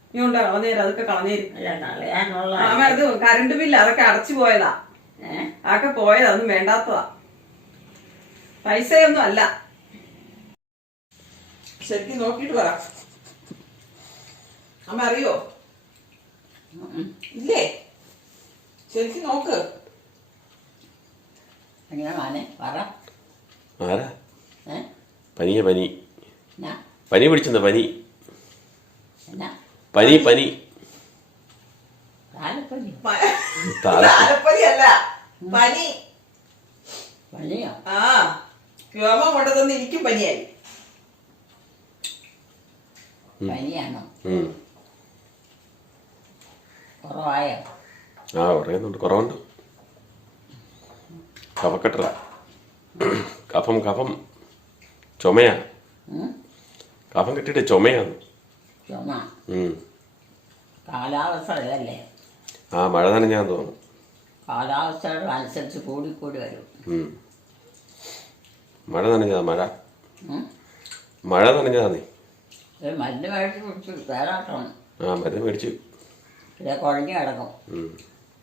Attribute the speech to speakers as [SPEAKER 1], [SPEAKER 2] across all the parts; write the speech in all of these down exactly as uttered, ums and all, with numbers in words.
[SPEAKER 1] ഇങ്ങോട്ട് കളഞ്ഞേരും, അതൊക്കെ കളഞ്ഞേരും.
[SPEAKER 2] അല്ല കളയാനുള്ള
[SPEAKER 1] ആമ അത് കറണ്ട് ബില്ല് അതൊക്കെ അടച്ചു പോയതാ.
[SPEAKER 2] ഏഹ്
[SPEAKER 1] അതൊക്കെ പോയതാ, ഒന്നും വേണ്ടാത്തതാ, പൈസയൊന്നും അല്ല. ശരിക്കും നോക്കിട്ട് പറ. അമ്മ അറിയോ? ഇല്ലേ? ശരിക്കും നോക്ക്.
[SPEAKER 2] എങ്ങനെ മാനെ പറ.
[SPEAKER 3] ആരാ?
[SPEAKER 2] ഏ
[SPEAKER 3] പനിയ പനി
[SPEAKER 2] എന്നാ
[SPEAKER 3] പനി പിടിച്ചെന്ന് പനി
[SPEAKER 2] എന്നാ
[SPEAKER 3] പനി പനി
[SPEAKER 2] താലപ്പനി
[SPEAKER 1] താലപ്പനി അല്ല, പനി.
[SPEAKER 2] പനിയോ?
[SPEAKER 1] ആ രോമം കൊണ്ടുതന്ന് എനിക്കും പനിയായി.
[SPEAKER 2] പനിയാണോ?
[SPEAKER 3] ഉം.
[SPEAKER 2] കുറവായോ?
[SPEAKER 3] ആ പറയുന്നുണ്ട്, കുറവുണ്ട്. കഫക്കെട്ടല, കഫം കഫം ചുമയാ. കഫം കിട്ടിയിട്ട് ചുമയാണ്.
[SPEAKER 2] ചുമ
[SPEAKER 3] ഉം.
[SPEAKER 2] കാലാവസ്ഥ ഇതല്ലേ,
[SPEAKER 3] ആ മഴ നനഞ്ഞാന്ന് തോന്നുന്നു.
[SPEAKER 2] കാലാവസ്ഥയുടെ അനുസരിച്ച് കൂടിക്കൂടി വരും.
[SPEAKER 3] ഉം. മഴ നനഞ്ഞതാ, മഴ
[SPEAKER 2] ഉം.
[SPEAKER 3] മഴ നനഞ്ഞതാന്നേ.
[SPEAKER 2] ഒരു മരുന്ന് മേടിച്ച് കുടിച്ച് വേറാക്കണം.
[SPEAKER 3] ആ മരുന്ന് മേടിച്ചു.
[SPEAKER 2] ഇതേ കുഴഞ്ഞു കിടക്കും.
[SPEAKER 3] ഉം.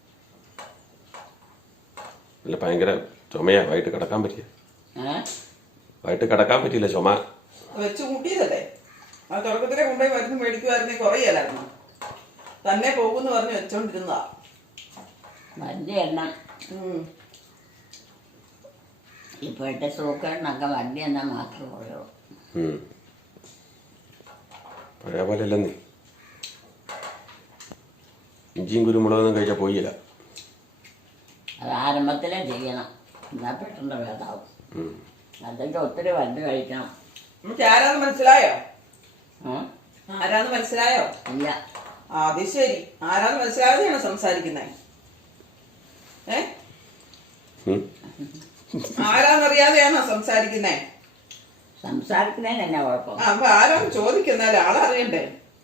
[SPEAKER 3] അല്ല ഭയങ്കര ചുമയാ, വൈകിട്ട് കിടക്കാൻ പറ്റിയ
[SPEAKER 2] ഏഹ്
[SPEAKER 3] വൈകിട്ട് കിടക്കാൻ പറ്റിയില്ല, ചുമ.
[SPEAKER 1] വെച്ച് കൂട്ടിയതല്ലേ, ആ തുടക്കത്തിലെ കൊണ്ടുപോയി മരുന്ന് മേടിക്കുമായിരുന്നേ കുറയല്ലായിരുന്നു. തന്നെ പോകുമെന്ന് പറഞ്ഞ് വെച്ചോണ്ടിരുന്നതാ.
[SPEAKER 2] മരുന്ന് എണ്ണം
[SPEAKER 1] ഉം.
[SPEAKER 2] ഇപ്പോഴത്തെ സൂക്കേടിനൊക്കെ മരുന്ന് എന്നാൽ മാത്രമേ ഉള്ളൂ.
[SPEAKER 3] ഉം. പഴയ പോലെ അല്ലെന്നേ. ഇഞ്ചിയും കുരുമുളകൊന്നും കഴിച്ചാൽ പോയില്ല.
[SPEAKER 2] അത് ആരംഭത്തിലേ ചെയ്യണം, എന്നാൽ പെട്ടെന്ന് ഭേദാവും.
[SPEAKER 3] ഉം.
[SPEAKER 2] അതൊക്കെ ഒത്തിരി മരുന്ന് കഴിക്കണം.
[SPEAKER 1] നമുക്ക് ആരാന്ന് മനസ്സിലായോ?
[SPEAKER 2] ഏ
[SPEAKER 1] ആരാന്ന് മനസ്സിലായോ?
[SPEAKER 2] ഇല്ല.
[SPEAKER 1] ആ അത് ശരി, ആരാന്ന് മനസ്സിലാകാതെയാണോ സംസാരിക്കുന്നേ? ഏ
[SPEAKER 3] ഉം.
[SPEAKER 1] ആരാന്നറിയാതെയാണോ സംസാരിക്കുന്നേ?
[SPEAKER 2] സംസാരിക്കുന്നതിന് എന്നാ കുഴപ്പം?
[SPEAKER 1] ആ അപ്പൊ ആരാന്ന് ചോദിക്കുന്നാലും ആളറിയണ്ടേ.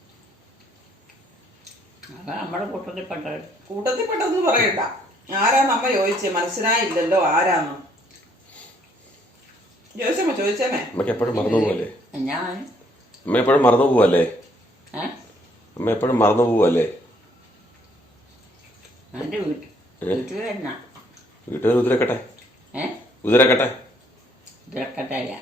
[SPEAKER 2] അപ്പൊ നമ്മുടെ കൂട്ടത്തിൽപ്പെട്ടവർ.
[SPEAKER 1] കൂട്ടത്തിൽപ്പെട്ടതെന്ന് പറയണ്ട, ആരാന്ന് അമ്മ ചോദിച്ചേ, മനസ്സിലായില്ലല്ലോ ആരാന്ന് ചോദിച്ചമ്മ, ചോദിച്ചേമേ.
[SPEAKER 3] അമ്മയ്ക്ക് എപ്പോഴും മറന്നു പോവല്ലേ?
[SPEAKER 2] ഞാൻ
[SPEAKER 3] അമ്മ എപ്പോഴും മറന്നു പോവല്ലേ?
[SPEAKER 2] ഏ
[SPEAKER 3] അമ്മ എപ്പോഴും മറന്നു പോവല്ലേ?
[SPEAKER 2] എൻ്റെ വീട്ടിൽ വീട്ടിൽ തന്നെ.
[SPEAKER 3] വീട്ടിൽ ഉതിരക്കട്ടെ,
[SPEAKER 2] ഏ
[SPEAKER 3] ഉതിരക്കട്ടെ.
[SPEAKER 2] ഇതൊക്കട്ടല്ല.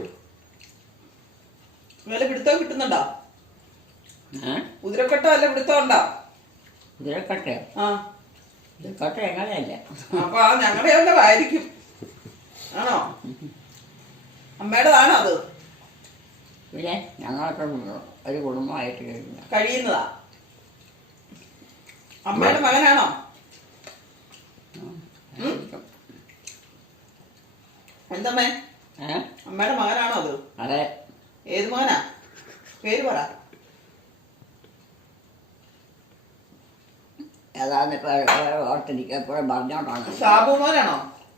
[SPEAKER 1] വല്ല പിടുത്തം കിട്ടുന്നുണ്ടോ?
[SPEAKER 2] ഏ
[SPEAKER 1] ഉതിരക്കെട്ടോ വല്ല പിടുത്തം ഉണ്ടോ?
[SPEAKER 2] ഇതൊക്കട്ടെ
[SPEAKER 1] ആ
[SPEAKER 2] ഇതൊക്കട്ടെ ഞങ്ങളല്ല.
[SPEAKER 1] അപ്പൊ ആ ഞങ്ങളുടെ വല്ലതായിരിക്കും. ആണോ? അമ്മയുടേതാണോ അത്?
[SPEAKER 2] പിന്നെ ഞങ്ങളൊക്കെ ഒരു കുടുംബമായിട്ട് കഴിഞ്ഞ
[SPEAKER 1] കഴിയുന്നതാ. അമ്മയുടെ മകനാണോ? എന്തമ്മേ,
[SPEAKER 2] ഏ
[SPEAKER 1] അമ്മയുടെ മകനാണോ അത്?
[SPEAKER 2] അതെ.
[SPEAKER 1] ഏത് മകനാ? പേര് പറ.
[SPEAKER 2] ഏതാന്ന് ഇപ്പൊ ഓർത്തിരിക്കുക, എപ്പോഴും പറഞ്ഞോണ്ടാണ്.
[SPEAKER 1] സാബു മോനാണോ?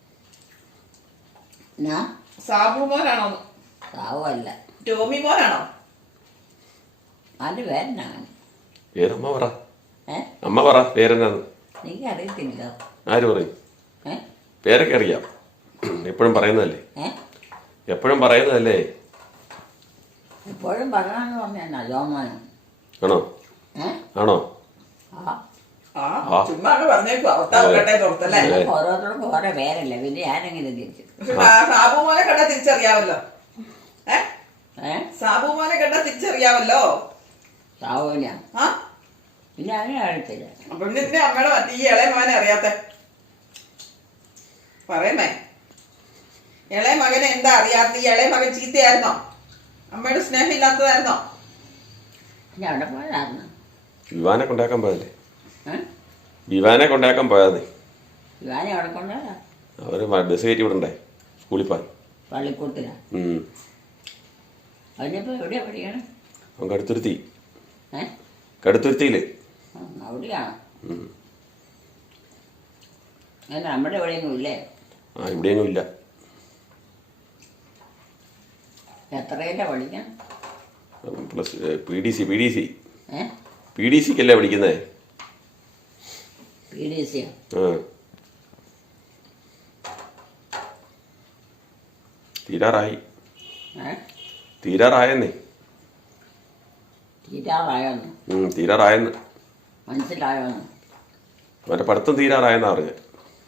[SPEAKER 2] എന്നാ
[SPEAKER 1] സാബു മോനാണോ?
[SPEAKER 2] സാവുമല്ല,
[SPEAKER 1] ടോമി മോനാണോ?
[SPEAKER 2] അതിൻ്റെ പേരെന്നാണ്?
[SPEAKER 3] പേരമ്മ പറ.
[SPEAKER 2] ഏ
[SPEAKER 3] അമ്മ പറ പേരെന്നാന്ന്.
[SPEAKER 2] എനിക്ക് അറിയത്തില്ലോ.
[SPEAKER 3] ആര് പറയും?
[SPEAKER 2] ഏ
[SPEAKER 3] പേരൊക്കെ അറിയാം, എപ്പോഴും പറയുന്നതല്ലേ.
[SPEAKER 2] ഏ
[SPEAKER 3] എപ്പോഴും പറയുന്നതല്ലേ.
[SPEAKER 2] എപ്പോഴും പറയാന്ന് പറഞ്ഞാ ജോമോനും.
[SPEAKER 3] ആണോ?
[SPEAKER 2] ഏ
[SPEAKER 3] ആണോ?
[SPEAKER 2] ആ
[SPEAKER 1] ആ ചുമ്മാ പറഞ്ഞേക്കും, അവസ്ഥ പുറത്തല്ലേ.
[SPEAKER 2] ഓരോരുത്തർക്കും ഓരോ പേരല്ലേ, പിന്നെ ഞാനെങ്ങനെ തിരിച്ചു?
[SPEAKER 1] സാബു മോനെ കണ്ടാ തിരിച്ചറിയാവല്ലോ. ഏ
[SPEAKER 2] ഏ
[SPEAKER 1] സാബു മോനെ കണ്ടാ തിരിച്ചറിയാവല്ലോ.
[SPEAKER 2] സാവൂല.
[SPEAKER 1] ആ
[SPEAKER 2] പിന്നെ അങ്ങനെ അറിയത്തില്ല.
[SPEAKER 1] അപ്പൊ നിന്റെ അമ്മയുടെ മറ്റേ ഈ ഇളയ മകനെ അറിയാത്ത പറയുമേ. ഇളയ മകനെ എന്താ അറിയാത്ത? ഈ ഇളയ മകൻ ചീത്തയായിരുന്നോ? അമ്മയുടെ സ്നേഹം ഇല്ലാത്തതായിരുന്നോ?
[SPEAKER 2] പിന്നെ അവിടെ പോയതായിരുന്നു.
[SPEAKER 3] വിവാനെ കൊണ്ടാക്കാൻ പോയതല്ലേ?
[SPEAKER 2] ഏ
[SPEAKER 3] വിവാനെ കൊണ്ടാക്കാൻ പോയാന്നേ.
[SPEAKER 2] ഇവാനെ അവിടെ കൊണ്ടുപോയതാ.
[SPEAKER 3] അവര് ബസ് കയറ്റി വിടണ്ടേ സ്കൂളിൽ പോയി.
[SPEAKER 2] പള്ളിക്കൂട്ടിലാണ്.
[SPEAKER 3] ഉം.
[SPEAKER 2] അതിനിപ്പോൾ എവിടെയാ പഠിക്കണം?
[SPEAKER 3] അവൻ കടുത്തുരുത്തി.
[SPEAKER 2] ഏ
[SPEAKER 3] കടുത്തുരുത്തിയില്.
[SPEAKER 2] അവിടെയാണ്. അങ്ങനെ നമ്മുടെ എവിടെയെങ്കിലും ഇല്ലേ?
[SPEAKER 3] ആ ഇവിടെയെങ്കിലും ഇല്ല.
[SPEAKER 2] എത്രയില്ല പഠിക്കണം?
[SPEAKER 3] Plus P D C P D C
[SPEAKER 2] A
[SPEAKER 3] P D സിക്കല്ലേ പഠിക്കുന്നത്?
[SPEAKER 2] പി ഡി സിയോ?
[SPEAKER 3] ആ തീരാറായി.
[SPEAKER 2] ഏ
[SPEAKER 3] തീരാറായെന്നേ.
[SPEAKER 2] തീരാറായോന്ന്
[SPEAKER 3] ഉം, തീരാറായെന്ന്.
[SPEAKER 2] മനസ്സിലായോന്ന്?
[SPEAKER 3] മറ്റേ പഠിത്തം തീരാറായെന്നാ പറഞ്ഞത്.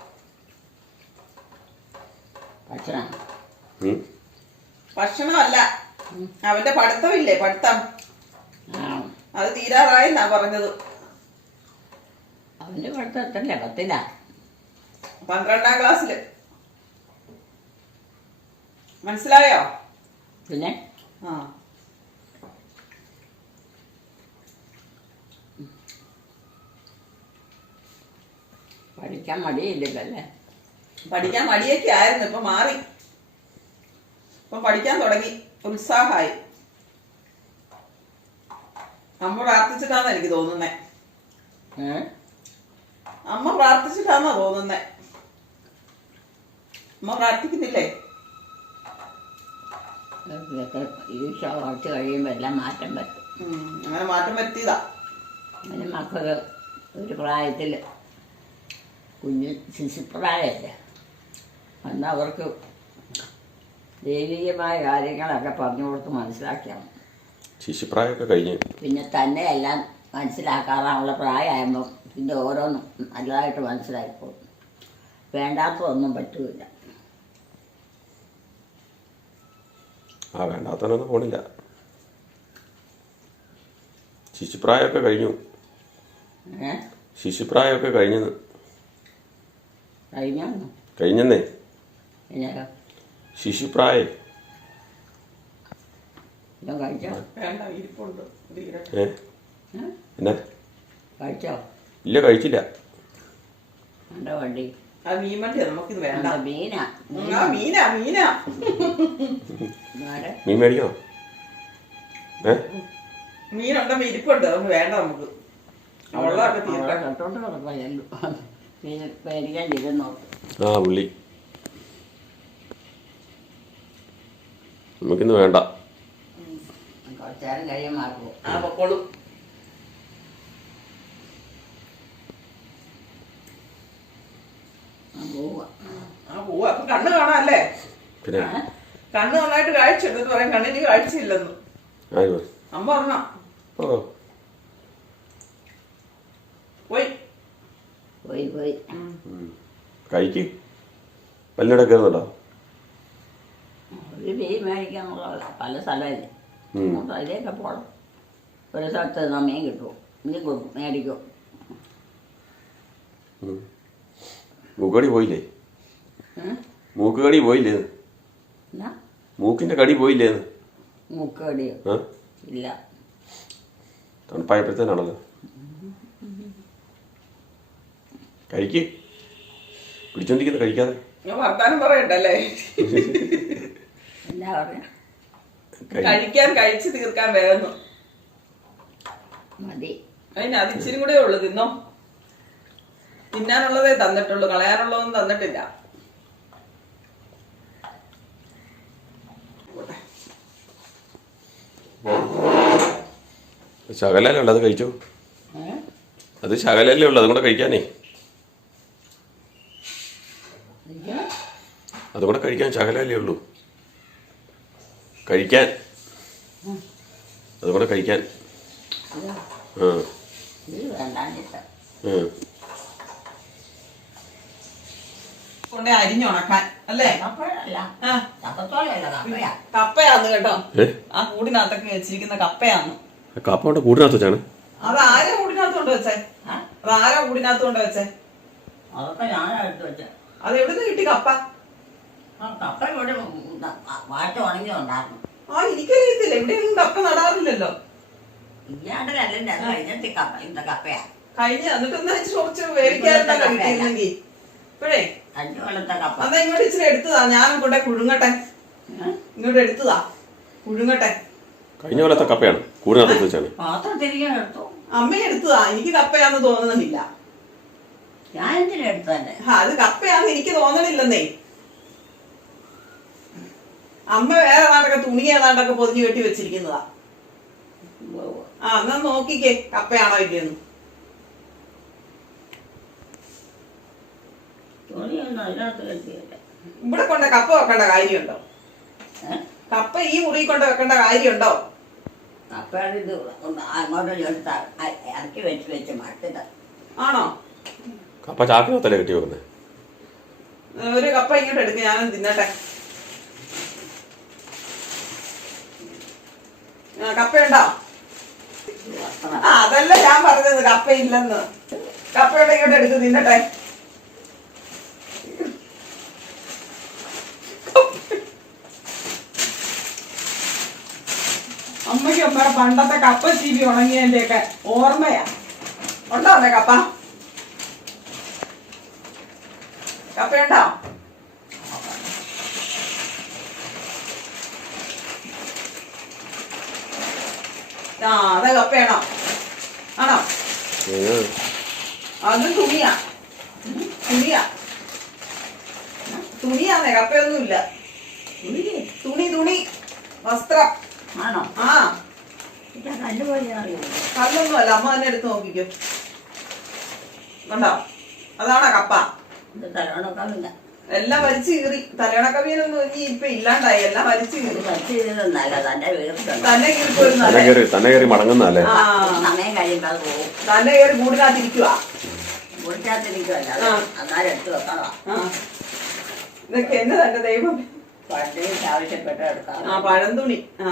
[SPEAKER 2] ഭക്ഷണം
[SPEAKER 3] ഉം.
[SPEAKER 1] ഭക്ഷണമല്ല, അവന്റെ പഠിത്തമില്ലേ, പഠിത്തം
[SPEAKER 2] ആ
[SPEAKER 1] അത് തീരാറായെന്നാ പറഞ്ഞത്.
[SPEAKER 2] അവൻ്റെ പഠിത്തം എത്തല്ലേ? പത്തിലാ.
[SPEAKER 1] പന്ത്രണ്ടാം ക്ലാസ്സില്. മനസ്സിലായോ?
[SPEAKER 2] പിന്നെ
[SPEAKER 1] ആ
[SPEAKER 2] പഠിക്കാൻ മടിയില്ലല്ലോ അല്ലേ?
[SPEAKER 1] പഠിക്കാൻ മടിയൊക്കെ ആയിരുന്നു, ഇപ്പൊ മാറി. ഇപ്പൊ പഠിക്കാൻ തുടങ്ങി, ഉത്സാഹമായി. അമ്മ പ്രാർത്ഥിച്ചിട്ടാന്ന് എനിക്ക് തോന്നുന്നേ.
[SPEAKER 2] ഏ
[SPEAKER 1] അമ്മ പ്രാർത്ഥിച്ചിട്ടാന്നാ തോന്നുന്നേ. അമ്മ പ്രാർത്ഥിക്കുന്നില്ലേ?
[SPEAKER 2] ഇതൊക്കെ പരീക്ഷ കുറച്ച് കഴിയുമ്പോൾ എല്ലാം മാറ്റം പറ്റും.
[SPEAKER 1] ഉം, അങ്ങനെ മാറ്റം വരുത്തിയതാ.
[SPEAKER 2] അങ്ങനെ മക്കൾ ഒരു പ്രായത്തിൽ കുഞ്ഞ് ശിശുപ്രായമല്ലേ, അന്ന് അവർക്ക് ദൈവികമായ കാര്യങ്ങളൊക്കെ പറഞ്ഞു കൊടുത്ത് മനസ്സിലാക്കിയാണ്.
[SPEAKER 3] ശിശുപ്രായമൊക്കെ കഴിഞ്ഞ്
[SPEAKER 2] പിന്നെ തന്നെ എല്ലാം മനസ്സിലാക്കാറാനുള്ള പ്രായമാകുമ്പോൾ പിന്നെ ഓരോന്നും നല്ലതായിട്ട് മനസ്സിലാക്കിപ്പോകും. വേണ്ടാത്തതൊന്നും പറ്റില്ല.
[SPEAKER 3] ആ വേണ്ടാത്തവനൊന്നും പോണില്ല. ശിശുപ്രായമൊക്കെ കഴിഞ്ഞു.
[SPEAKER 2] ഏ
[SPEAKER 3] ശിശുപ്രായമൊക്കെ കഴിഞ്ഞെന്ന്.
[SPEAKER 2] കഴിഞ്ഞോ?
[SPEAKER 3] കഴിഞ്ഞെന്നേ.
[SPEAKER 2] പിന്നെ
[SPEAKER 3] ശിശുപ്രായം.
[SPEAKER 2] ഇതും കഴിച്ചോ?
[SPEAKER 1] വേണ്ട, ഇരിപ്പുണ്ട്. ഇത് ഇരട്ടെ.
[SPEAKER 3] ഏ
[SPEAKER 2] ഏ?
[SPEAKER 3] എന്നാ?
[SPEAKER 2] കഴിച്ചോ?
[SPEAKER 3] ഇല്ല, കഴിച്ചില്ല.
[SPEAKER 2] എൻ്റെ വണ്ടി
[SPEAKER 1] അത് മീൻ വണ്ടിയാ, നമുക്കിത് വേണ്ട.
[SPEAKER 2] എന്താ മീനാ?
[SPEAKER 1] ഉം, ആ മീനാ മീനാ
[SPEAKER 2] ഇതാരെ?
[SPEAKER 3] മീൻ മേടിക്കണോ? ഏ
[SPEAKER 1] മീനുണ്ടെങ്കിൽ ഇരിപ്പുണ്ട്, നമുക്ക് വേണ്ട. നമുക്ക് വെള്ളമൊക്കെ
[SPEAKER 2] അവിടെ
[SPEAKER 1] തീർക്കാം.
[SPEAKER 2] തൊട്ടോട്ട് കിടക്കുകയല്ലോ. മീൻ പേടിക്കാണ്ടിരുന്നോ?
[SPEAKER 3] ആ ഉള്ളി നമുക്കിന്ന് വേണ്ട.
[SPEAKER 2] കുറച്ചേരം കഴിയുമാക്കുമോ?
[SPEAKER 1] ആ പൊക്കോളും.
[SPEAKER 2] പോവുക.
[SPEAKER 1] ആ പോവാ. അപ്പൊ കണ്ണ് കാണാല്ലേ?
[SPEAKER 3] പിന്നെ
[SPEAKER 1] കണ്ണ് നന്നായിട്ട് കാഴ്ചയുണ്ടെന്ന് പറയാം. കണ്ണിന് കാഴ്ചയില്ലെന്ന്
[SPEAKER 3] ആയോ?
[SPEAKER 1] അമ്മ പറഞ്ഞ.
[SPEAKER 3] ഓ
[SPEAKER 1] പോയി
[SPEAKER 2] പോയി പോയി.
[SPEAKER 3] കഴിക്ക്. പല്ലിനട കയറുന്നുണ്ടോ?
[SPEAKER 2] ഒരു മീൻ മേടിക്കാന്നുള്ള പല സ്ഥലമല്ലേ,
[SPEAKER 3] ഉം.
[SPEAKER 2] അങ്ങോട്ട് അതിലേക്ക് പോകണം. ഒരു സ്ഥലത്ത് നിന്നാൽ മീൻ കിട്ടുമോ? മീൻ കൊടുക്കും, മേടിക്കും.
[SPEAKER 3] മൂക്കടി പോയില്ലേ?
[SPEAKER 2] ഏ?
[SPEAKER 3] മൂക്ക് കടി പോയില്ലേ?
[SPEAKER 2] എന്നാ
[SPEAKER 3] മൂക്കിന്റെ കടി പോയില്ലേ?
[SPEAKER 2] മൂക്കടിയോ?
[SPEAKER 3] ആ
[SPEAKER 2] ഇല്ല.
[SPEAKER 3] തണുപ്പായപ്പോഴത്തേനാണല്ലോ. കഴിക്ക്. പിടിച്ചോണ്ടിരിക്കുന്നത് കഴിക്കാതെ.
[SPEAKER 1] ഞാൻ വർത്താനം പറയണ്ടല്ലേ?
[SPEAKER 2] എന്നാ പറഞ്ഞ?
[SPEAKER 1] കഴിക്കാൻ കഴിച്ചു തീർക്കാൻ വേഗം
[SPEAKER 2] മതി.
[SPEAKER 1] അതിന് അത് ഇച്ചിരി കൂടെ ഉള്ളു. തിന്നോ. തിന്നാനുള്ളതേ തന്നിട്ടുള്ളൂ, കളയാനുള്ളതൊന്നും തന്നിട്ടില്ല.
[SPEAKER 3] ശകലല്ലേ ഉള്ളു, അത് കഴിച്ചോ.
[SPEAKER 2] ഏ?
[SPEAKER 3] അത് ശകലല്ലേ ഉള്ളു, അതും കൂടെ കഴിക്കാനേ.
[SPEAKER 2] എനിക്ക്
[SPEAKER 3] അതും കൂടെ കഴിക്കാൻ ശകലല്ലേ ഉള്ളൂ. കഴിക്കാൻ അതും കൂടെ കഴിക്കാൻ.
[SPEAKER 2] ഇത്
[SPEAKER 3] ആ
[SPEAKER 2] ഇത് വേണ്ടാഞ്ഞിട്ട്.
[SPEAKER 3] ആ.
[SPEAKER 1] കൊണ്ടേ അരിഞ്ഞുണക്കാൻ അല്ലേ?
[SPEAKER 2] കപ്പയല്ല,
[SPEAKER 1] ആ
[SPEAKER 2] കപ്പത്തോളയല്ല, കപ്പയാ.
[SPEAKER 1] കപ്പയാന്ന് കേട്ടോ.
[SPEAKER 3] ഏ
[SPEAKER 1] ആ കൂടിനകത്തൊക്കെ വെച്ചിരിക്കുന്ന കപ്പയാന്ന്.
[SPEAKER 3] കാപ്പോണ്ട് കൂടിനകത്ത് വെച്ചാണ്.
[SPEAKER 1] അത് ആരാ കൂടിനകത്ത് കൊണ്ട് വെച്ചേ?
[SPEAKER 2] ആ?
[SPEAKER 1] അത് ആരാ കൂടിനകത്ത് കൊണ്ട് വെച്ചേ?
[SPEAKER 2] അതൊക്കെ ഞാനാ എടുത്ത് വെച്ചത്.
[SPEAKER 1] അത് എവിടുന്ന് കിട്ടി കപ്പ?
[SPEAKER 2] ആ കപ്പ ഇവിടെ വാട്ട് ഉണങ്ങി ഉണ്ടായിരുന്നു.
[SPEAKER 1] ആ എനിക്കറിയത്തില്ല, ഇവിടെയൊന്നും കപ്പ നടാറില്ലല്ലോ.
[SPEAKER 2] ഇല്ലാണ്ടല്ല കഴിഞ്ഞിട്ട് കപ്പ ഇന്ന കപ്പയാ.
[SPEAKER 1] കഴിഞ്ഞ എന്നിട്ടൊന്ന് വെച്ച് കുറച്ച് വേവിക്കാറുണ്ടല്ലോ കിട്ടിയിരുന്നെങ്കിൽ. ഇപ്പോഴേ
[SPEAKER 2] അഞ്ചു കൊല്ലത്തെ കപ്പ.
[SPEAKER 1] അതാ ഇങ്ങോട്ട് ഇച്ചിരി എടുത്തതാ, ഞാനും കൂടെ പുഴുങ്ങട്ടെ.
[SPEAKER 2] ഏ?
[SPEAKER 1] ഇങ്ങോട്ട് എടുത്തതാ, പുഴുങ്ങട്ടെ.
[SPEAKER 3] കഴിഞ്ഞ പോലത്തെ കപ്പയാണ് കൂടിനകത്ത് വെച്ചാണ്.
[SPEAKER 2] പാത്രം തിരികെ എടുത്തു.
[SPEAKER 1] അമ്മ എടുത്തതാ, എനിക്ക് കപ്പയാന്ന് തോന്നുന്നില്ല.
[SPEAKER 2] ഞാൻ എന്തിനാ എടുത്തതന്നെ?
[SPEAKER 1] ആ അത് കപ്പയാന്ന് എനിക്ക് തോന്നണില്ലെന്നേ. അമ്മ വേറെ നാടൊക്കെ തുണി ഏതാണ്ടൊക്കെ പൊതിഞ്ഞു കെട്ടി വെച്ചിരിക്കുന്നതാ. ആ എന്നാ നോക്കിക്കേ കപ്പയാണോ ഇല്ലെന്ന്.
[SPEAKER 2] തുണിയൊന്നും അതിനകത്ത് കെട്ടിയില്ല.
[SPEAKER 1] ഇവിടെ കൊണ്ട് കപ്പ വെക്കേണ്ട കാര്യമുണ്ടോ?
[SPEAKER 2] ഏ?
[SPEAKER 1] കപ്പ ഈ മുറി കൊണ്ട് വെക്കേണ്ട കാര്യമുണ്ടോ?
[SPEAKER 2] കപ്പയുടെ ഇത് ഒന്ന് അങ്ങോട്ടും ഇങ്ങോട്ടും ത- അ- ഇറക്കി വെച്ച് വെച്ച് മട്ടിട്ട്
[SPEAKER 1] ആണോ?
[SPEAKER 3] കപ്പ ചാക്കിനകത്തല്ലേ കെട്ടി വെക്കുന്നത്?
[SPEAKER 1] ഒരു കപ്പ ഇങ്ങോട്ട് എടുക്ക്, ഞാനും തിന്നട്ടെ. ആ, കപ്പയുണ്ടോ? ആ അതല്ല ഞാൻ പറഞ്ഞത്, കപ്പയില്ലെന്ന്. കപ്പയുടെ ഇങ്ങോട്ട് എടുത്ത് തിന്നട്ടെ. അമ്മയ്ക്ക് അമ്മയുടെ പണ്ടത്തെ കപ്പ ചീവി ഉണങ്ങിയതിന്റെ ഒക്കെ ഓർമ്മയാ. ഉണ്ടോ അമ്മേ കപ്പ? കപ്പയുണ്ടോ? ആ അതെ, കപ്പയാണോ? ആണോ?
[SPEAKER 3] ഏ,
[SPEAKER 1] അതും തുണിയാ. തുണിയാ തുണിയാന്നേ, കപ്പയൊന്നുമില്ല. തുണി തുണി വസ്ത്രം.
[SPEAKER 2] ആണോ?
[SPEAKER 1] ആ
[SPEAKER 2] ഇതാ കല്ലുപോലെ അറിയോ?
[SPEAKER 1] കല്ലൊന്നും അല്ല, അമ്മ തന്നെ എടുത്ത് നോക്കിക്കോ. കണ്ടോ? അതാണോ കപ്പ?
[SPEAKER 2] ഇത് തലോണക്കാവില്ല.
[SPEAKER 1] എല്ലാം വലിച്ചു കീറി. തലയണക്കവിയനൊന്നും ഇനി ഇപ്പൊ ഇല്ലാണ്ടായി, എല്ലാം വലിച്ചു കീറി.
[SPEAKER 2] വച്ച് ചെയ്തൊന്നല്ല തന്നെ വീർത്തുണ്ട്.
[SPEAKER 1] തന്നെ കീറി പോരുന്ന
[SPEAKER 3] തന്നെ കയറി തന്നെ കയറി മടങ്ങുന്നല്ലേ?
[SPEAKER 1] ആ
[SPEAKER 2] സമയം കഴിയുമ്പോൾ അത് പോകും.
[SPEAKER 1] തന്നെ കയറി കൂടിനകത്തിരിക്കുവാ.
[SPEAKER 2] മുറിക്കാത്തിരിക്കുമല്ല, അത് അന്നാലും എടുത്ത് വെക്കണം.
[SPEAKER 1] ആ ഇതൊക്കെ എന്നെ തന്നെ ദൈവം.
[SPEAKER 2] പട്ടിക്ക് ആവശ്യപ്പെട്ട് എടുക്കാം.
[SPEAKER 1] ആ പഴന്തുണി. ആ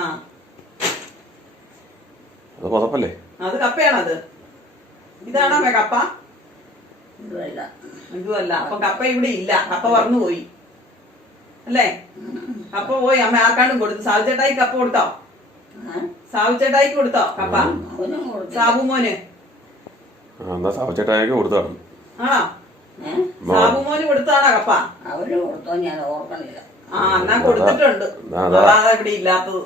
[SPEAKER 3] അത് പുതപ്പല്ലേ?
[SPEAKER 1] അത് കപ്പയാണത്. ഇതാണോ അമ്മേ കപ്പ?
[SPEAKER 2] ഇതുമല്ല.
[SPEAKER 1] ഇതുമല്ല. അപ്പൊ കപ്പ ഇവിടെ ഇല്ല, കപ്പ പറന്നു പോയി അല്ലേ? കപ്പ പോയി. അമ്മ ആർക്കാണ്ടും കൊടുത്തു. സാവുചേട്ടായി കപ്പ കൊടുത്തോ? സാവുചേട്ടായിക്ക് കൊടുത്തോ കപ്പ?
[SPEAKER 2] അവനും കൊടുത്തു.
[SPEAKER 1] സാബു മോന്.
[SPEAKER 3] ആ എന്നാ സാവച്ചേട്ടായൊക്കെ കൊടുത്താണ്.
[SPEAKER 1] ആണോ? സാബു മോന് കൊടുത്താണോ കപ്പ?
[SPEAKER 2] അവന് കൊടുത്തോ ഞാൻ ഓർക്കണില്ല.
[SPEAKER 1] ആ എന്നാ കൊടുത്തിട്ടുണ്ട്.
[SPEAKER 3] അതാ.
[SPEAKER 1] അതാ ഇവിടെ ഇല്ലാത്തത്.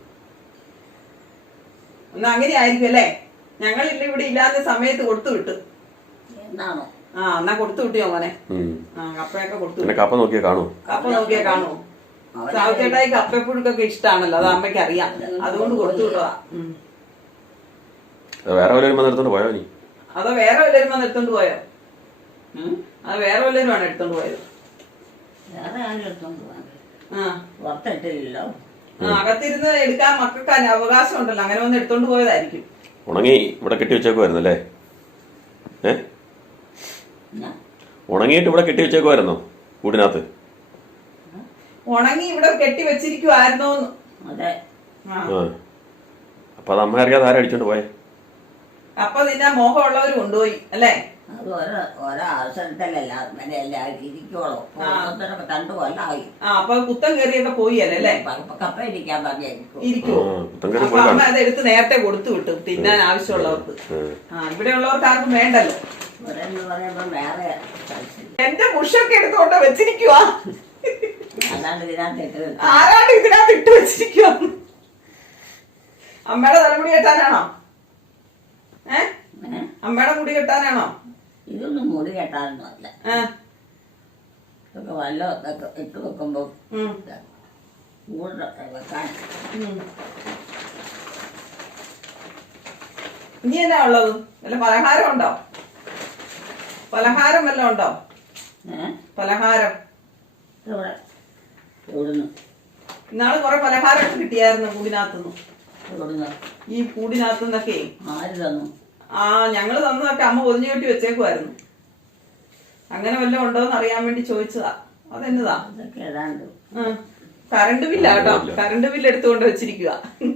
[SPEAKER 1] എന്നാ അങ്ങനെ ആയിരിക്കും അല്ലേ? ഞങ്ങളില്ല ഇവിടെ ഇല്ലാത്ത സമയത്ത് കൊടുത്തു വിട്ടു.
[SPEAKER 2] എന്താണോ?
[SPEAKER 1] ആ എന്നാ കൊടുത്തു വിട്ടിയോ മോനെ? ആ കപ്പയൊക്കെ കൊടുത്തു
[SPEAKER 3] പിന്നെ
[SPEAKER 1] വിട്ടു.
[SPEAKER 3] കപ്പ നോക്കിയാ കാണൂ.
[SPEAKER 1] കപ്പ നോക്കിയാ കാണുമോ? സാവുചേട്ടായി കപ്പപ്പുഴുക്കൊക്കെ ഇഷ്ടമാണല്ലോ, അത് അമ്മയ്ക്ക് അറിയാം. അതുകൊണ്ട് കൊടുത്തു വിട്ടതാ. ഉം.
[SPEAKER 3] അത് വേറെ വല്ല വരുമ്പോ എടുത്തോണ്ട് പോയോ നീ?
[SPEAKER 1] അതോ വേറെ വല്ലവരും വന്ന് എടുത്തോണ്ട് പോയോ?
[SPEAKER 2] ഉം?
[SPEAKER 1] അത് വേറെ വല്ലവരും ആണ് എടുത്തോണ്ട് പോയത്.
[SPEAKER 2] വേറെ ആരും എടുത്തോണ്ട് പോകാൻ
[SPEAKER 1] ആ
[SPEAKER 2] പുറത്തിട്ടില്ലല്ലോ.
[SPEAKER 1] ആ, അകത്തിരുന്ന് എടുക്കാൻ മക്കൾക്ക് അതിന് അവകാശം ഉണ്ടല്ലോ, അങ്ങനെ വന്ന് എടുത്തോണ്ട് പോയതായിരിക്കും.
[SPEAKER 3] ഉണങ്ങി ഇവിടെ കെട്ടി വെച്ചേക്കുമായിരുന്നല്ലേ? ഏ
[SPEAKER 2] പിന്നെ
[SPEAKER 3] ഉണങ്ങിയിട്ട് ഇവിടെ കെട്ടി വെച്ചേക്കുമായിരുന്നോ കൂടിനകത്ത്?
[SPEAKER 1] ഉണങ്ങി ഇവിടെ കെട്ടി വെച്ചിരിക്കുവായിരുന്നോന്ന്.
[SPEAKER 2] അതെ.
[SPEAKER 1] ആ
[SPEAKER 3] ആ അപ്പൊ അത് അമ്മ അറിയാതെ ആരും അടിച്ചോണ്ട് പോയേ?
[SPEAKER 1] അപ്പൊ നിന്നെ മോഹമുള്ളവര് കൊണ്ടുപോയി അല്ലേ?
[SPEAKER 2] അത് ഓരോ ഓരോ അവസരത്തിലല്ല അങ്ങനെ എല്ലാവരും ഇരിക്കുള്ളൂ. ഓരോരുത്തരൊക്കെ രണ്ടു കൊല്ലമായി.
[SPEAKER 1] ആ അപ്പൊ കുത്തം കയറിയൊക്കെ പോയി അല്ലേ?
[SPEAKER 2] ഇപ്പൊ കപ്പ ഇരിക്കാൻ പറഞ്ഞായിരിക്കും.
[SPEAKER 1] ഇരിക്കുവോ?
[SPEAKER 3] ആ, കുത്തം കയറി
[SPEAKER 1] അപ്പൊ
[SPEAKER 3] പോയി
[SPEAKER 1] അമ്മ
[SPEAKER 3] കാണും.
[SPEAKER 1] അത് എടുത്ത് നേരത്തെ കൊടുത്തു വിട്ടു തിന്നാൻ ആവശ്യമുള്ളവർക്ക്.
[SPEAKER 3] ഉം.
[SPEAKER 1] ആ ഇവിടെ ഉള്ളവർക്ക് ആർക്കും വേണ്ടല്ലോ.
[SPEAKER 2] ഒരെന്ന് പറയുമ്പോ വേറെ സ്ഥലത്തില്ല.
[SPEAKER 1] എന്റെ മുഷൊക്കെ എടുത്തുകൊണ്ട് വെച്ചിരിക്കുവാ.
[SPEAKER 2] അല്ലാണ്ട് ഇതിനകത്ത് ഇട്ട് വെക്കും.
[SPEAKER 1] ആരാണ്ട് ഇതിനകത്ത് ഇട്ട് വെച്ചിരിക്കുവാ. അമ്മയുടെ തലമുടി കെട്ടാനാണോ? ഏ
[SPEAKER 2] ഏ?
[SPEAKER 1] അമ്മയുടെ മുടി കെട്ടാനാണോ?
[SPEAKER 2] ഇതൊന്നും മുടി കെട്ടാനൊന്നും അല്ല.
[SPEAKER 1] ആ
[SPEAKER 2] ഇതൊക്കെ വല്ല ഇട്ട് വെക്കുമ്പോ
[SPEAKER 1] ഉം.
[SPEAKER 2] കൂടുതൽ വെക്കാൻ.
[SPEAKER 1] ഉം. ഇനി എന്നാ ഉള്ളത്? വല്ല പലഹാരം ഉണ്ടോ? പലഹാരം വല്ലതും ഉണ്ടോ?
[SPEAKER 2] ഏഹ്
[SPEAKER 1] പലഹാരം
[SPEAKER 2] ഇവിടെ ഇവിടുന്ന്
[SPEAKER 1] ഇന്നാള് കുറെ പലഹാരം കിട്ടിയായിരുന്നു കൂടിനകത്തുനിന്ന്.
[SPEAKER 2] ഇവിടുന്ന്
[SPEAKER 1] ഈ കൂടിനകത്തുനിന്നൊക്കെ
[SPEAKER 2] ആര് തന്നു?
[SPEAKER 1] ആ ഞങ്ങള് തന്നതൊക്കെ അമ്മ പൊതിഞ്ഞു കെട്ടി വെച്ചേക്കുമായിരുന്നു. അങ്ങനെ വല്ലതും ഉണ്ടോന്ന് അറിയാൻ വേണ്ടി ചോദിച്ചതാ. അതെന്നതാ?
[SPEAKER 2] ഇതൊക്കെ ഏതാണ്ട്
[SPEAKER 1] ആ കറണ്ട് ബില്ലാ കേട്ടോ. കറണ്ട് ബില്ല് എടുത്തുകൊണ്ട് വെച്ചിരിക്കുക.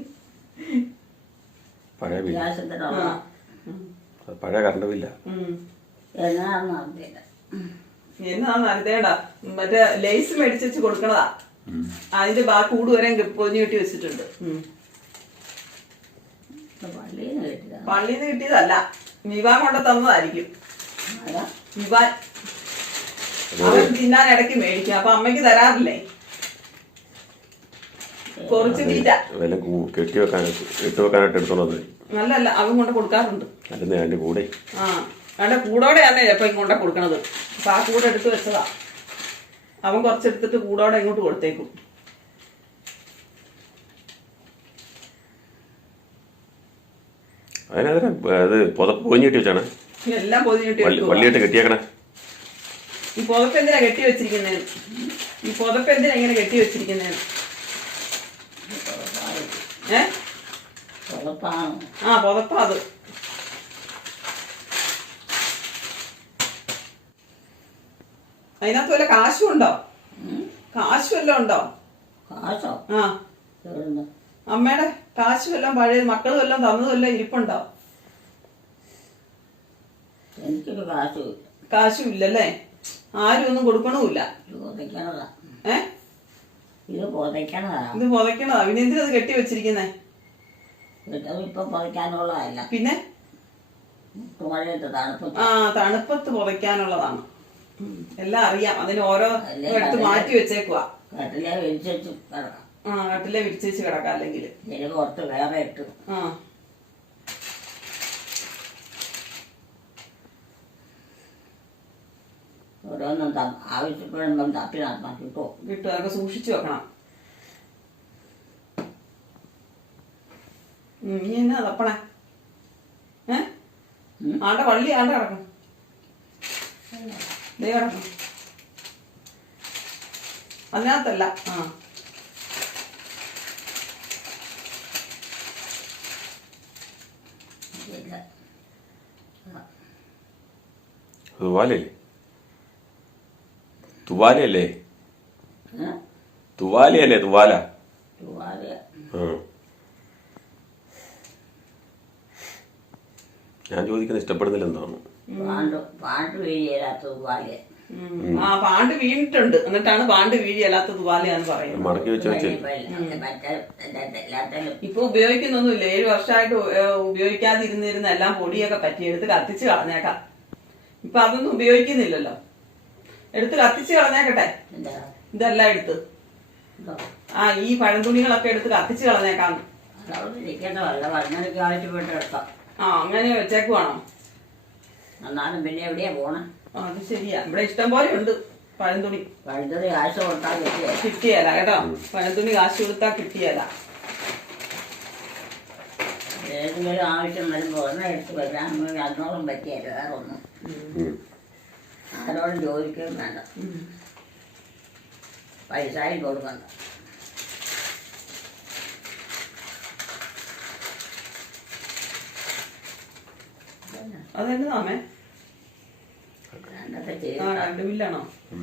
[SPEAKER 3] പഴയ ബില്ല്.
[SPEAKER 2] വിലാസത്തിനുള്ള
[SPEAKER 3] അത് പഴയ കറണ്ട് ബില്ല.
[SPEAKER 2] എന്നാന്ന് അറിയില്ല.
[SPEAKER 1] എന്നാന്ന് അറിതേണ്ട മറ്റേ ലേസ് മേടിച്ച് വെച്ച് കൊടുക്കണതാ. അതിന്റെ ബാക്കി കൂട് വരെ പൊതിഞ്ഞു കെട്ടി വെച്ചിട്ടുണ്ട്. ഉം.
[SPEAKER 2] പള്ളിയിൽ നിന്ന് കിട്ടിയതാ.
[SPEAKER 1] പള്ളിന്ന് കിട്ടിയതല്ല, വിവാൻ കൊണ്ട് തന്നതായിരിക്കും.
[SPEAKER 2] അതാ
[SPEAKER 1] വിവാൻ അവൻ തിന്നാൻ ഇടയ്ക്ക് മേടിക്കും. അപ്പൊ അമ്മയ്ക്ക് തരാറില്ലേ കുറച്ച് തീറ്റ?
[SPEAKER 3] വല്ല കൂ- കെട്ടി വെക്കാനായിട്ട് ഇട്ട് വെക്കാനായിട്ട് എടുത്തോണ്ടത്.
[SPEAKER 1] നല്ലല്ല, അവൻ കൊണ്ട് കൊടുക്കാറുണ്ട്.
[SPEAKER 3] അല്ലെന്നേ അതിന്റെ കൂടെ
[SPEAKER 1] ആ അവന്റെ കൂടോടെയാന്നേ ചിലപ്പോ ഇങ്ങോട്ടെ കൊടുക്കണത്. അപ്പൊ ആ കൂടെ എടുത്ത് വെച്ചതാ. അവൻ കുറച്ചെടുത്തിട്ട് കൂടോടെ ഇങ്ങോട്ട് കൊടുത്തേക്കും.
[SPEAKER 3] അതിനെതിരെ അത് പുതപ്പ് പൊഞ്ഞ് കെട്ടി വെച്ചാണ്.
[SPEAKER 1] എല്ലാം പൊതിഞ്ഞ് കെട്ടി വെക്കുവാ.
[SPEAKER 3] വള്ളിയായിട്ട് കെട്ടിയേക്കണേ.
[SPEAKER 1] ഈ പുതപ്പ് എന്തിനാ കെട്ടി വെച്ചിരിക്കുന്നേന്ന്? ഈ പുതപ്പ് എന്തിനാ ഇങ്ങനെ കെട്ടി വെച്ചിരിക്കുന്നേന്ന്? ഏ
[SPEAKER 2] പുറത്താണ്.
[SPEAKER 1] ആ പുതപ്പാ അത്. അതിനകത്ത് വല്ല കാശും ഉണ്ടോ? കാശ് വല്ലതും ഉണ്ടോ?
[SPEAKER 2] കാശോ?
[SPEAKER 1] ആ
[SPEAKER 2] എവിടുന്ന്?
[SPEAKER 1] അമ്മയുടെ കാശ് വല്ലതും പഴയത് മക്കള് വല്ലതും തന്നത് വല്ലതും ഇരിപ്പുണ്ടോ?
[SPEAKER 2] എനിക്കൊരു കാശും ഇല്ല.
[SPEAKER 1] കാശും ഇല്ലല്ലേ? ആരും ഒന്നും കൊടുക്കണമില്ല.
[SPEAKER 2] ഇത് പുതയ്ക്കണതാ.
[SPEAKER 1] ഏ
[SPEAKER 2] ഇത് പുതയ്ക്കണതാ.
[SPEAKER 1] ഇത് പുതയ്ക്കണതാ. പിന്നെ എന്തിനാ അത് കെട്ടി വെച്ചിരിക്കുന്നേ?
[SPEAKER 2] ഇപ്പൊ പുതയ്ക്കാനുള്ളതല്ല.
[SPEAKER 1] പിന്നെ
[SPEAKER 2] മഴയത്ത് തണുപ്പ്.
[SPEAKER 1] ആ തണുപ്പത്ത് പുതയ്ക്കാനുള്ളതാണ്. എല്ലാം അറിയാം. അതിന് ഓരോ എടുത്ത് മാറ്റി വെച്ചേക്കുവാ.
[SPEAKER 2] കട്ടിലെ വിരിച്ചു കിടക്കാം.
[SPEAKER 1] ആ കട്ടിലെ വിരിച്ചേച്ച് കിടക്കാം. അല്ലെങ്കിൽ
[SPEAKER 2] ഇതിന് പുറത്ത് വേറെ ഇട്ടു.
[SPEAKER 1] ആ
[SPEAKER 2] ഓരോന്നും ആവശ്യപ്പെടുമ്പം തപ്പി നടത്താൻ കിട്ടുമോ?
[SPEAKER 1] കിട്ടും. അതൊക്കെ സൂക്ഷിച്ചു വെക്കണം. നീ എന്നാ തപ്പണേ? ഏ ആണ്ട പള്ളി ആണ്ട കിടക്കണം. ദേ കിടക്കണം. അതിനകത്തല്ല. ആ
[SPEAKER 3] തുവാലല്ലേ? തുവാലയല്ലേ? തുവാലയല്ലേ? തുവാല. ഞാൻ ചോദിക്കുന്നത് ഇഷ്ടപ്പെടുന്നില്ല എന്താണ്?
[SPEAKER 2] പാണ്ട് വീഴിയല്ലാത്ത തുവാല.
[SPEAKER 1] ആ പാണ്ട് വീണിട്ടുണ്ട്. എന്നിട്ടാണ് പാണ്ട് വീഴിയല്ലാത്ത തുവാലയാന്ന് പറയുന്നത്.
[SPEAKER 3] മടക്കി വെച്ച് വെച്ച്
[SPEAKER 1] ഇപ്പൊ ഉപയോഗിക്കുന്നൊന്നുമില്ല. ഏഴു വർഷമായിട്ട് ഉപയോഗിക്കാതിരുന്നിരുന്ന എല്ലാം പൊടിയൊക്കെ പറ്റിയെടുത്ത് കത്തിച്ച് കളഞ്ഞേക്കാം. ഇപ്പൊ അതൊന്നും ഉപയോഗിക്കുന്നില്ലല്ലോ. എടുത്ത് കത്തിച്ച് കളഞ്ഞേക്കട്ടെ. ഇതെല്ലാം എടുത്ത് ആ ഈ പഴംതുണികളൊക്കെ എടുത്ത് കത്തിച്ച് കളഞ്ഞേക്കാം. ആ അങ്ങനെ വെച്ചേക്കുവാണോ?
[SPEAKER 2] എന്നാലും പിന്നെ എവിടെയാ പോണേ?
[SPEAKER 1] അത് ശരിയാ. ഇവിടെ ഇഷ്ടം പോലെ ഉണ്ട് പഴംതുണി.
[SPEAKER 2] പഴംതുണി കാശ് കൊടുത്താൽ കിട്ടിയ
[SPEAKER 1] കിട്ടിയല്ല കേട്ടോ. പഴംതുണി കാശ് കൊടുത്താൽ കിട്ടിയല്ല.
[SPEAKER 2] ഏതെങ്കിലും ആവശ്യം വരുമ്പോ ഒരെണ്ണം എടുത്ത് വരാൻ അന്നോളം പറ്റിയല്ല. വേറെ ഒന്നും ആരോടും ചോദിക്കുകയും വേണ്ട. പൈസയും കൊടുക്കണ്ട.
[SPEAKER 1] അതെന്താമേ?
[SPEAKER 2] എന്നൊക്കെ
[SPEAKER 1] കറണ്ട് ബില്ലാണോ?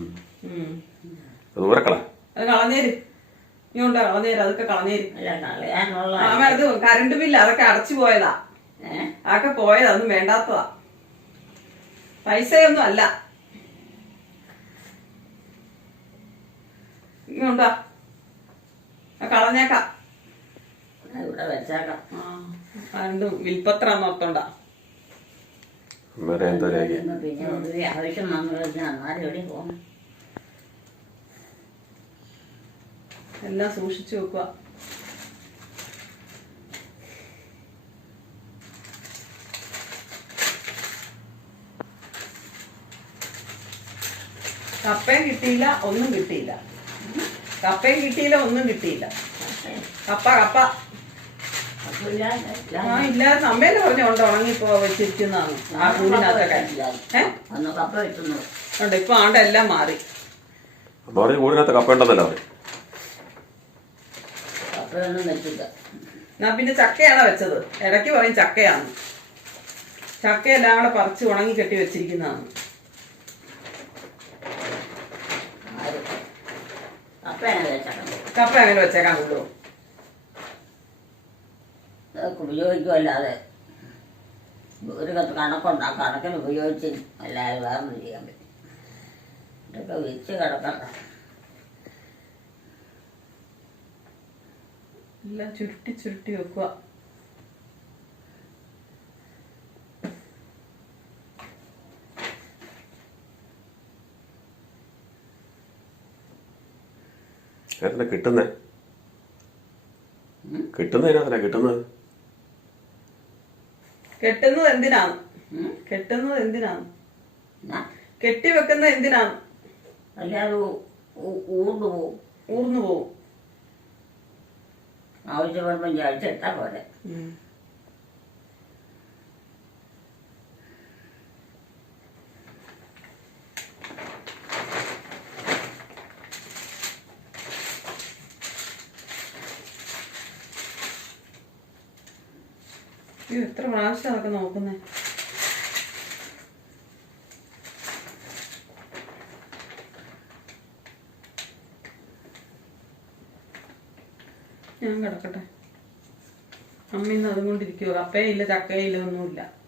[SPEAKER 1] അത് കളഞ്ഞേര്. നീ ഉണ്ടോ കളഞ്ഞേര്? അതൊക്കെ കളഞ്ഞേര്.
[SPEAKER 2] കളയാനുള്ള
[SPEAKER 1] ആമ അത് കറണ്ട് ബില്ല് അതൊക്കെ അടച്ചു പോയതാ. അതൊക്കെ പോയതാ. ഒന്നും വേണ്ടാത്തതാ. പൈസയൊന്നും അല്ല. ഇങ്ങോട്ടാ കളഞ്ഞേക്കാം.
[SPEAKER 2] ഇവിടെ വെച്ചേക്കാം.
[SPEAKER 1] കറണ്ട് വിൽപ്പത്രം ഓർത്തോണ്ടാ.
[SPEAKER 2] പിന്നെ ഒരു ആവശ്യം വന്നു കഴിഞ്ഞാൽ അന്നാലും എവിടെ പോകണം?
[SPEAKER 1] എല്ലാം സൂക്ഷിച്ചു വെക്കുക. കപ്പയും കിട്ടിയില്ല, ഒന്നും കിട്ടിയില്ല. കപ്പയും കിട്ടിയില്ല, ഒന്നും കിട്ടിയില്ല. കപ്പ കപ്പ ആ ഇല്ലാതെ അമ്മേനെ പറഞ്ഞോണ്ട് ഉണങ്ങിപ്പോ വെച്ചിരിക്കുന്നതാണ് ആ കൂടിനകത്തൊക്കെ. ഉണ്ട് ഇപ്പൊ ആണ്ട് എല്ലാം മാറി.
[SPEAKER 3] കൂടിനകത്ത് കപ്പ ഉണ്ടെന്നല്ലോ.
[SPEAKER 1] എന്നാ പിന്നെ ചക്കയാണോ വെച്ചത്? ഇടയ്ക്ക് പറയും ചക്കയാണ്. ചക്കയെല്ലാം കൂടെ പറിച്ച് ഉണങ്ങി കെട്ടി വെച്ചിരിക്കുന്നതാണ്. കപ്പ അങ്ങനെ വെച്ചേക്കാൻ കൊള്ളുമോ?
[SPEAKER 2] ഉപയോഗിക്കുമല്ലാതെ ഒരു കത്ത് കണക്കുണ്ട്. ആ കണക്കിന് ഉപയോഗിച്ച് അല്ലാതെ വേറെ ചെയ്യാൻ പറ്റും. ഇതൊക്കെ വെച്ച് കിടക്കണ്ട.
[SPEAKER 1] എല്ലാം ചുരുട്ടി ചുരുട്ടി വെക്കുക.
[SPEAKER 3] എന്താ കിട്ടുന്നേ? കിട്ടുന്നതിനാ കിട്ടുന്നത്?
[SPEAKER 1] കെട്ടുന്നത് എന്തിനാണ്? കെട്ടുന്നത് എന്തിനാണ്? കെട്ടിവെക്കുന്നത് എന്തിനാണ്?
[SPEAKER 2] അല്ലാതെ ഊർന്നു പോവും.
[SPEAKER 1] ഊർന്നു പോവും.
[SPEAKER 2] ആവശ്യപ്പെടുമ്പോൾ ചാടിച്ചിട്ടാ പോലെ.
[SPEAKER 1] അയ്യോ എത്ര പ്രാവശ്യം അതൊക്കെ നോക്കുന്നേ. ഞാൻ കിടക്കട്ടെ. അമ്മ ഇന്ന് അതും കൊണ്ടിരിക്കുവോ? കപ്പയില്ല, ചക്കയില്ല, ഒന്നുമില്ല.